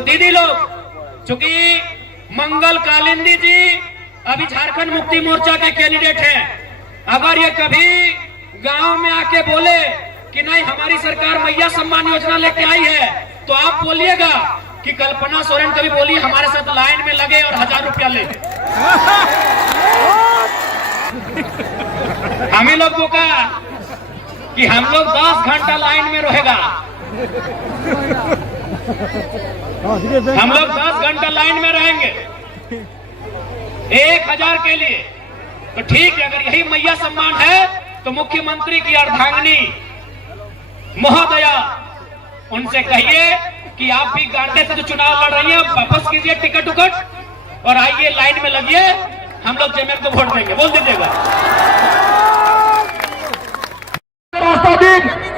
तो दीदी लोग, चूंकि मंगल कालिंदी जी अभी झारखंड मुक्ति मोर्चा के कैंडिडेट हैं, अगर ये कभी गांव में आके बोले कि नहीं हमारी सरकार मैया सम्मान योजना लेके आई है, तो आप बोलिएगा कि कल्पना सोरेन कभी बोली हमारे साथ लाइन में लगे और 1000 रुपया ले। हम ही लोग को कहा कि हम लोग 10 घंटा लाइन में रहेगा, हम लोग 10 घंटा लाइन में रहेंगे 1000 के लिए। तो ठीक है, अगर यही मैया सम्मान है तो मुख्यमंत्री की अर्धांगिनी महोदया उनसे कहिए कि आप भी गांडे से जो चुनाव लड़ रही हैं वापस कीजिए टिकट उकट और आइए लाइन में लगिए, हम लोग जेएमएम को वोट देंगे, बोल दीजिएगा।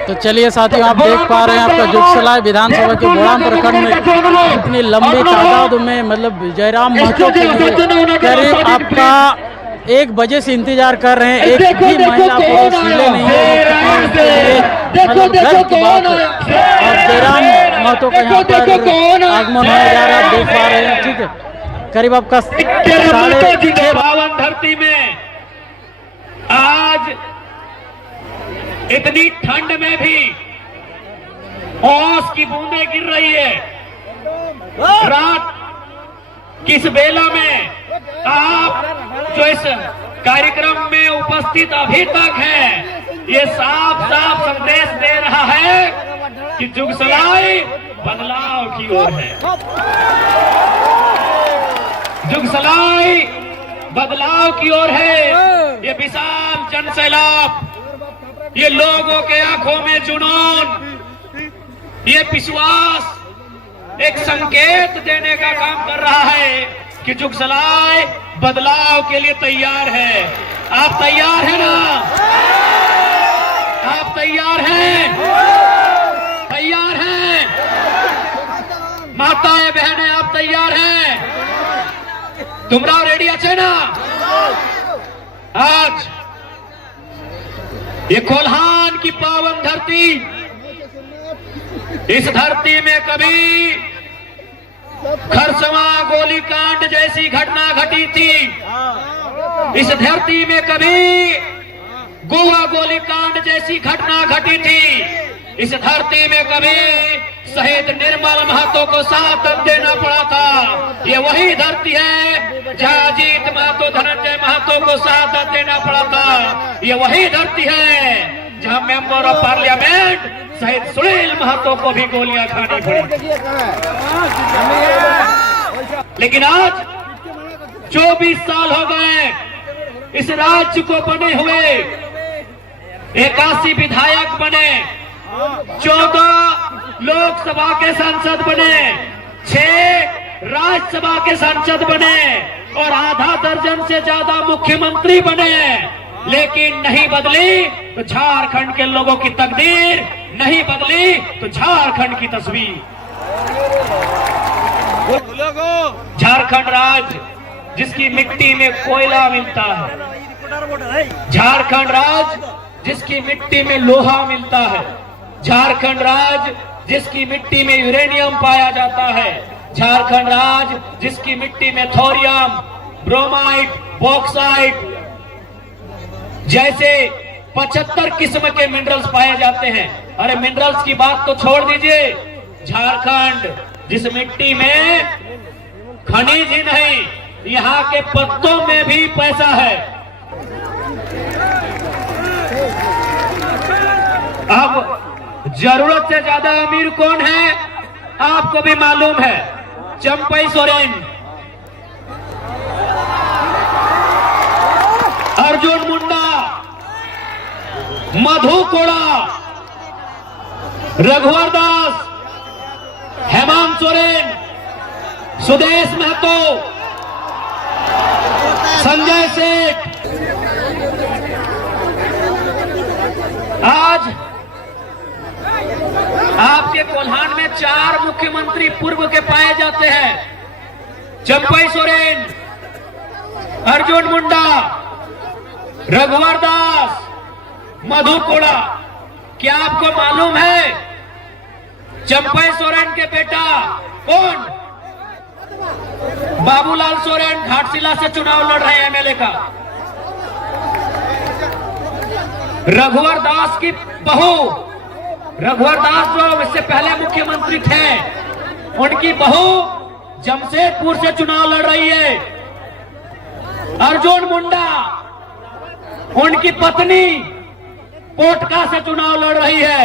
तो चलिए साथियों, आप देख पा रहे हैं आपका जुगसलाई विधानसभा के बोड़ाम प्रखंड में इतनी लंबी तादाद में मतलब जयराम महतो के लिए करीब आपका 1 बजे से इंतजार कर रहे हैं, एक भी महिला पुरुष मिले नहीं है, मतलब गर्व की बात है। और जयराम महतो का यहाँ पर आगमन होने जा रहा है, आप देख पा रहे हैं। ठीक है, करीब आपका 52 धरती में आज इतनी ठंड में भी ओस की बूंदें गिर रही है। रात किस बेला में आप जो इस कार्यक्रम में उपस्थित अभी तक हैं, ये साफ साफ संदेश दे रहा है कि जुगसलाई बदलाव की ओर है, जुगसलाई बदलाव की ओर है। ये विशाल जनसैलाब, ये लोगों के आंखों में जुनून, ये विश्वास एक संकेत देने का काम कर रहा है कि जुगसलाई बदलाव के लिए तैयार है। आप तैयार हैं ना? आप तैयार हैं? तैयार हैं? माताएं बहनें आप तैयार हैं? तुमरा रेडी अच्छे ना? आज ये कोल्हान की पावन धरती, इस धरती में कभी खरसवां गोलीकांड जैसी घटना घटी थी, इस धरती में कभी गोवा गोलीकांड जैसी घटना घटी थी, इस धरती में कभी शहीद निर्मल महतो को साथ देना पड़ा था। ये वही धरती है जहाँ अजीत महतो धनंजय महतो को साथ देना पड़ा था। ये वही धरती है जहाँ मेंबर ऑफ पार्लियामेंट शहीद सुनील महतो को भी गोलियां खानी पड़ी। लेकिन आज 24 साल हो गए इस राज्य को बने हुए, 81 विधायक बने, 14 लोकसभा के सांसद बने, 6 राज्यसभा के सांसद बने और आधा दर्जन से ज्यादा मुख्यमंत्री बने, लेकिन नहीं बदली तो झारखंड के लोगों की तकदीर, नहीं बदली तो झारखंड की तस्वीर। झारखंड राज्य जिसकी मिट्टी में कोयला मिलता है, झारखंड राज्य जिसकी मिट्टी में लोहा मिलता है, झारखंड राज्य जिसकी मिट्टी में यूरेनियम पाया जाता है, झारखंड राज्य जिसकी मिट्टी में थोरियम, ब्रोमाइट, बॉक्साइट जैसे 75 किस्म के मिनरल्स पाए जाते हैं। अरे मिनरल्स की बात तो छोड़ दीजिए, झारखंड जिस मिट्टी में खनिज ही नहीं, यहाँ के पत्तों में भी पैसा है। अब जरूरत से ज्यादा अमीर कौन है आपको भी मालूम है, चंपई सोरेन, अर्जुन मुंडा, मधु कोड़ा, रघुवर दास, हेमंत सोरेन, सुदेश महतो, संजय सेठ। आज आपके कोल्हान में 4 मुख्यमंत्री पूर्व के पाए जाते हैं, चंपई सोरेन, अर्जुन मुंडा, रघुवर दास, मधु कोड़ा। क्या आपको मालूम है चंपई सोरेन के बेटा कौन बाबूलाल सोरेन घाटशिला से चुनाव लड़ रहे हैं एमएलए का। रघुवर दास की बहू, रघुवर दास जो इससे पहले मुख्यमंत्री थे, उनकी बहू जमशेदपुर से चुनाव लड़ रही है। अर्जुन मुंडा, उनकी पत्नी पोटका से चुनाव लड़ रही है।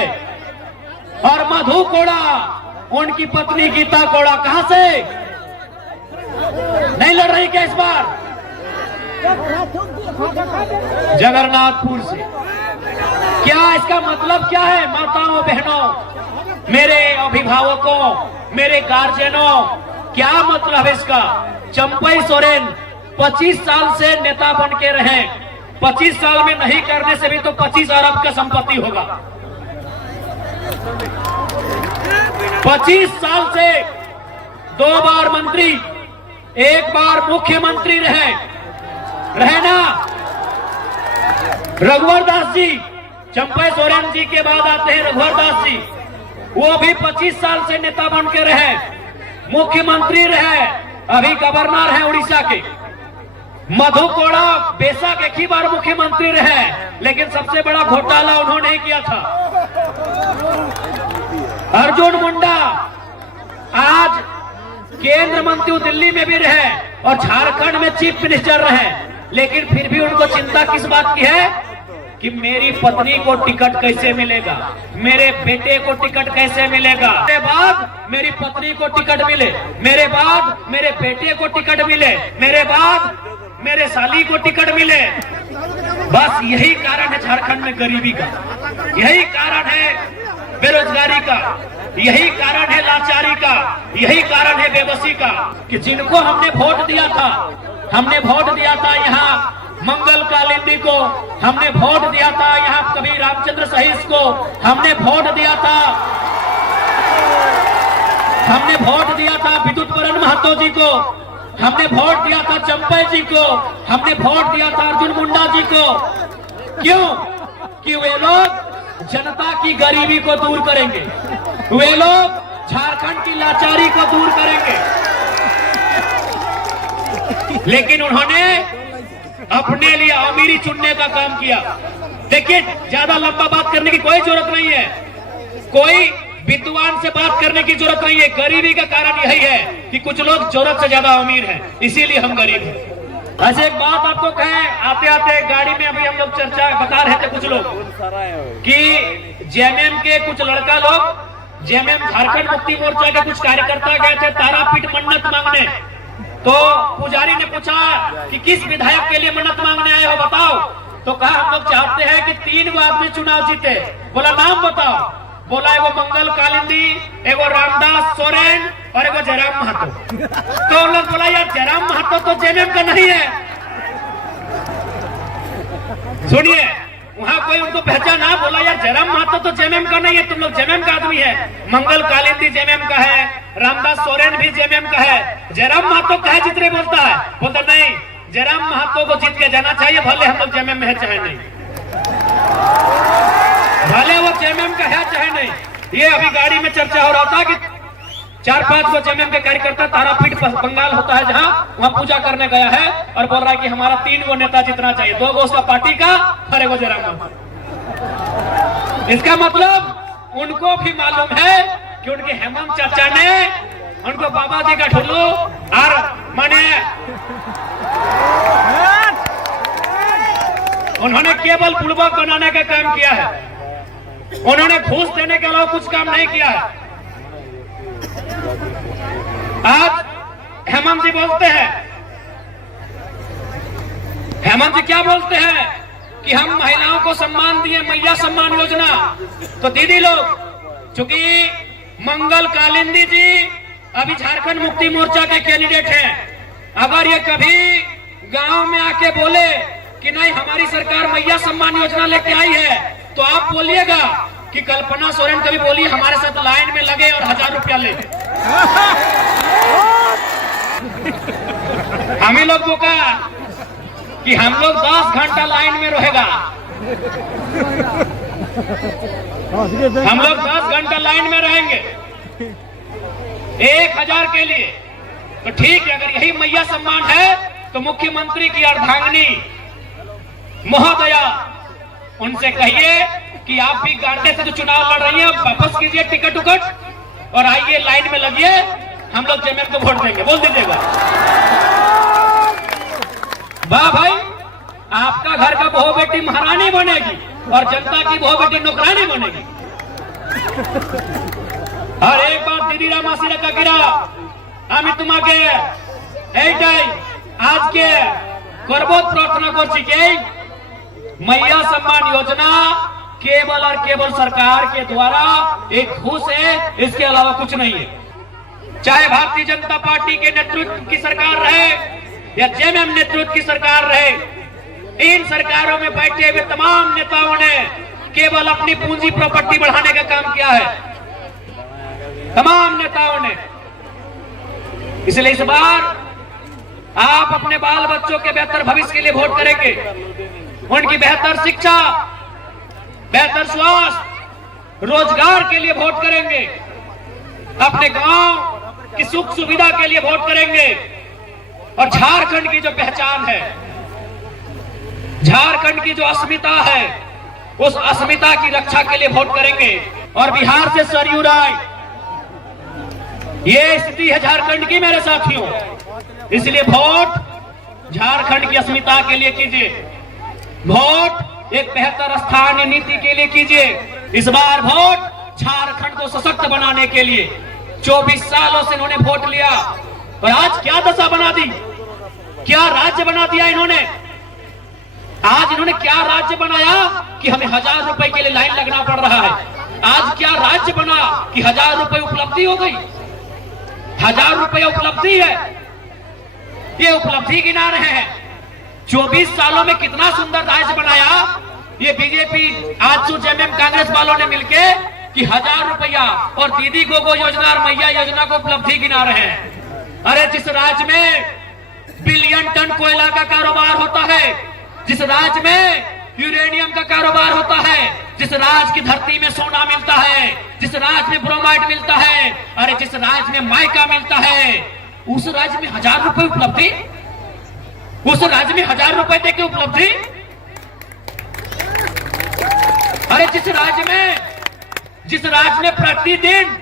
और मधु कोड़ा, उनकी पत्नी गीता कोड़ा कहां से नहीं लड़ रही क्या इस बार? जगन्नाथपुर से। क्या इसका मतलब क्या है? माताओं बहनों, मेरे अभिभावकों, मेरे गार्जियनों, क्या मतलब है इसका? चंपई सोरेन 25 साल से नेता बन के रहे। 25 साल में नहीं करने से भी तो 25 अरब का संपत्ति होगा। 25 साल से 2 बार मंत्री, 1 बार मुख्यमंत्री रहे ना। रघुवर दास जी, चंपई सोरेन जी के बाद आते हैं रघुवर दास जी। वो भी 25 साल से नेता बन के रहे, मुख्यमंत्री रहे, अभी गवर्नर है उड़ीसा के। मधु कोड़ा बेशक एक ही बार मुख्यमंत्री रहे, लेकिन सबसे बड़ा घोटाला उन्होंने ही किया था। अर्जुन मुंडा आज केंद्र मंत्री दिल्ली में भी रहे और झारखंड में चीफ मिनिस्टर रहे, लेकिन फिर भी उनको चिंता किस बात की है कि मेरी पत्नी को टिकट कैसे मिलेगा, मेरे बेटे को टिकट कैसे मिलेगा, मेरे बाद मेरी पत्नी को टिकट मिले, मेरे बाद मेरे बेटे को टिकट मिले, मेरे बाद मेरे साली को टिकट मिले। बस यही कारण है झारखंड में गरीबी का, यही कारण है बेरोजगारी का, यही कारण है लाचारी का, यही कारण है बेबसी का कि जिनको हमने वोट दिया था, हमने वोट दिया था यहाँ मंगल कालिंदी को, हमने वोट दिया था यहाँ कभी रामचंद्र सहीस को, हमने वोट दिया था, हमने वोट दिया था विद्युत बरन महतो जी को, हमने वोट दिया था चंपई जी को, हमने वोट दिया था अर्जुन मुंडा जी को। क्यों? कि वे लोग जनता की गरीबी को दूर करेंगे, वे लोग झारखंड की लाचारी को दूर करेंगे। लेकिन उन्होंने अपने लिए अमीरी चुनने का काम किया। देखिए, ज्यादा लंबा बात करने की कोई जरूरत नहीं है, कोई विद्वान से बात करने की जरूरत नहीं है। गरीबी का कारण यही है कि कुछ लोग जरूरत से ज्यादा अमीर हैं, इसीलिए हम गरीब हैं। ऐसे एक बात आपको कहें, आते आते गाड़ी में अभी हम लोग चर्चा बता रहे थे कुछ लोग कि जेएमएम के कुछ लड़का लोग, जेएमएम झारखंड मुक्ति मोर्चा के कुछ कार्यकर्ता गए थे तारापीठ मन्नत मांगने। तो पुजारी ने पूछा कि किस विधायक के लिए मन्नत मांगने आए हो, बताओ। तो कहा हम लोग चाहते हैं कि 3 गो आदमी चुनाव जीते। बोला नाम बताओ। बोला एगो मंगल कालिंदी, एगो रामदास सोरेन और एगो जयराम महतो। तो उन लोग बोला यार जयराम महतो तो जेएमएम का नहीं है। सुनिए, वहां कोई उनको पहचाना, बोला यार जयराम महतो तो जेएमएम का नहीं है, तुम लोग जेएमएम का आदमी है। मंगल कालिंदी जेएमएम का है, रामदास सोरेन भी जेएमएम का है, जयराम महतो का है जितने बोलता है। बोलता नहीं, जयराम महतो को जीत के जाना चाहिए, भले हम लोग जेएमएम में है चाहे नहीं, भले वो जेएमएम का है चाहे नहीं। ये अभी गाड़ी में चर्चा हो रहा था कि 4-5 गो जेएमएम के कार्यकर्ता तारापीठ बंगाल होता है जहां, वहां पूजा करने गया है और बोल रहा है कि हमारा 3 गो नेता जीतना चाहिए, 2 गो उसका पार्टी का और 1 गो जयराम। इसका मतलब उनको भी मालूम है कि उनके हेमंत चाचा ने उनको बाबा जी का ठुल्लू और माने उन्होंने केवल बुड़बक बनाने का काम किया है, उन्होंने घूस देने के अलावा कुछ काम नहीं किया है। आज हेमंत जी बोलते हैं, हेमंत जी क्या बोलते हैं कि हम महिलाओं को सम्मान दिए, मैया सम्मान योजना। तो दीदी लोग, चूंकि मंगल कालिंदी जी अभी झारखंड मुक्ति मोर्चा के कैंडिडेट हैं, अगर ये कभी गांव में आके बोले कि नहीं हमारी सरकार मैया सम्मान योजना लेके आई है, तो आप बोलिएगा कि कल्पना सोरेन कभी बोली हमारे साथ लाइन में लगे और 1000 रुपया ले। हम ही लोग को कहा कि हम लोग 10 घंटा लाइन में रहेगा, हम लोग 10 घंटा लाइन में रहेंगे 1000 के लिए। तो ठीक है, अगर यही मैया सम्मान है तो मुख्यमंत्री की अर्धांगिनी महोदया, उनसे कहिए कि आप भी गांडे से जो चुनाव लड़ रही हैं वापस कीजिए टिकट उकट और आइए लाइन में लगिए, हम लोग जेएमएम को वोट देंगे। बोल दीजिएगा वाह भाई, आपका घर का बहू बेटी महारानी बनेगी और जनता की बहू बेटी नौकरानी बनेगी। और एक बार दीदी रामासी रखा गिरा আমি তোমাকে এইটাই আজকে করব प्रार्थना করছি कि मैया सम्मान योजना केवल और केवल सरकार के द्वारा एक घूस है, इसके अलावा कुछ नहीं है। चाहे भारतीय जनता पार्टी के नेतृत्व की सरकार रहे या जेएमएम नेतृत्व की सरकार रहे, इन सरकारों में बैठे हुए तमाम नेताओं ने केवल अपनी पूंजी प्रॉपर्टी बढ़ाने का काम किया है, तमाम नेताओं ने। इसलिए इस बार आप अपने बाल बच्चों के बेहतर भविष्य के लिए वोट करेंगे, उनकी बेहतर शिक्षा, बेहतर स्वास्थ्य, रोजगार के लिए वोट करेंगे, अपने गांव की सुख सुविधा के लिए वोट करेंगे। और झारखंड की जो पहचान है, झारखंड की जो अस्मिता है, उस अस्मिता की रक्षा के लिए वोट करेंगे। और बिहार से सरयू राय, ये स्थिति है झारखंड की मेरे साथियों, इसलिए वोट झारखंड की अस्मिता के लिए कीजिए, वोट एक बेहतर स्थानीय नीति के लिए कीजिए। इस बार वोट झारखंड को सशक्त बनाने के लिए। 24 सालों से इन्होंने वोट लिया और आज क्या दशा बना दी, क्या राज्य बना दिया इन्होंने। आज इन्होंने क्या राज्य बनाया कि हमें 1000 रुपए के लिए लाइन लगना पड़ रहा है। आज क्या राज्य बना कि 1000 रुपए उपलब्धि हो गई, 1000 रुपए उपलब्धि है, ये उपलब्धि गिना रहे हैं। 24 सालों में कितना सुंदर राज्य बनाया ये बीजेपी आज जो जेएमएम कांग्रेस वालों ने मिलके कि 1000 रुपया और दीदी गोगो योजना और मैया योजना को उपलब्धि गिना रहे हैं। अरे जिस राज्य में बिलियन टन कोयला का कारोबार होता है, जिस राज्य में यूरेनियम का कारोबार होता है, जिस राज्य की धरती में सोना मिलता है, जिस राज्य में ब्रोमाइड मिलता है, अरे जिस राज्य में माइका मिलता है, उस राज्य में 1000 रुपए उपलब्धि, उस राज्य में 1000 रुपए देके उपलब्धि। अरे जिस राज्य में प्रतिदिन